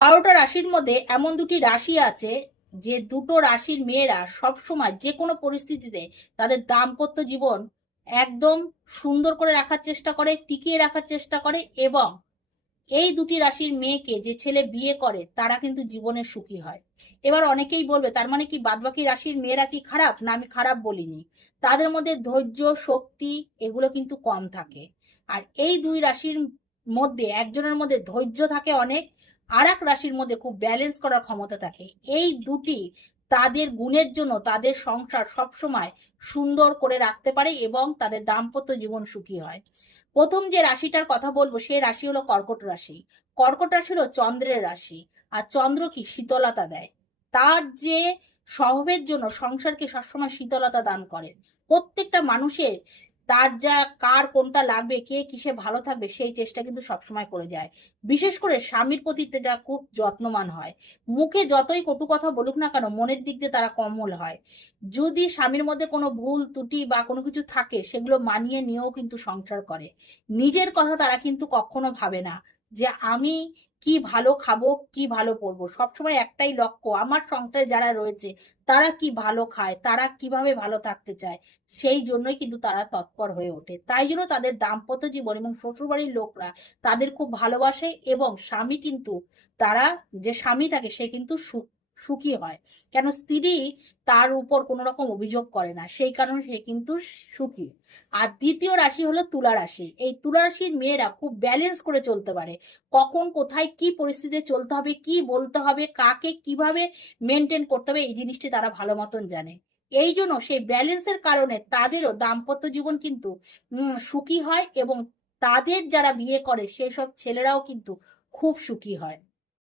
12টা রাশির মধ্যে এমন দুটি রাশি আছে যে দুটো রাশির মেয়েরা সব সময় যে কোনো পরিস্থিতিতে তাদের দাম্পত্য জীবন একদম সুন্দর করে রাখার চেষ্টা করে, টিকিয়ে রাখার চেষ্টা করে। এবং এই দুটি রাশির মেয়েকে যে ছেলে বিয়ে করে তারা কিন্তু জীবনে সুখী হয়। এবার অনেকেই বলবে তার মানে কি বাদবাকি রাশির মেয়েরা কি খারাপ? না, আমি খারাপ বলিনি। তাদের মধ্যে ধৈর্য, শক্তি এগুলো কিন্তু কম থাকে। আর এই দুই রাশির মধ্যে একজনের মধ্যে ধৈর্য থাকে অনেক, আর এক রাশির মধ্যে খুব ব্যালেন্স করার ক্ষমতা থাকে। এই দুটি তাদের গুণের জন্য তাদের সংসার সবসময় সুন্দর করে রাখতে পারে এবং তাদের দাম্পত্য জীবন সুখী হয়। প্রথম যে রাশিটার কথা বলবো সেই রাশি হলো কর্কট রাশি। কর্কট রাশি হলো চন্দ্রের রাশি। আর চন্দ্র কি শীতলতা দেয়। তার যে স্বভাবের জন্য সংসারকে সবসময় শীতলতা দান করে। প্রত্যেকটা মানুষের তার যা কার কোনটা লাগবে, কে কিসে ভালো থাকবে সেই চেষ্টা কিন্তু সবসময় করে যায়। বিশেষ করে স্বামীর প্রতি তারা খুব যত্নবান হয়। মুখে যতই কটু কথা বলুক না কেন মনের দিক দিয়ে তারা কোমল হয়। যদি স্বামীর মধ্যে কোনো ভুল ত্রুটি বা কোনো কিছু থাকে সেগুলো মানিয়ে নিয়েও কিন্তু সংসার করে। নিজের কথা তারা কিন্তু কখনো ভাবে না যে আমি কি ভালো খাবো, কি ভালো পরবো। সবসময় একটাই লক্ষ্য, আমার সংসারে যারা রয়েছে তারা কি ভালো খায়, তারা কিভাবে ভালো থাকতে চায়। সেই জন্যই কিন্তু তারা তৎপর হয়ে ওঠে। তাই জন্য তাদের দাম্পত্য জীবন এবং শ্বশুরবাড়ির লোকরা তাদের খুব ভালোবাসে এবং স্বামী কিন্তু তারা যে স্বামী থাকে সে কিন্তু সুখী হয়। কেন স্ত্রী তার উপর কোনো রকম অভিযোগ করে না, সেই কারণে সে কিন্তু সুখী। আর দ্বিতীয় রাশি হলো তুলা রাশি। এই তুলা রাশির মেয়েরা খুব ব্যালেন্স করে চলতে পারে। কখন কোথায় কি পরিস্থিতিতে চলতে হবে, কি বলতে হবে, কাকে কিভাবে মেনটেন করতে হবে এই জিনিসটি তারা ভালো মতন জানে। এই জন্য সেই ব্যালেন্সের কারণে তাদেরও দাম্পত্য জীবন কিন্তু সুখী হয় এবং তাদের যারা বিয়ে করে সেসব ছেলেরাও কিন্তু খুব সুখী হয়।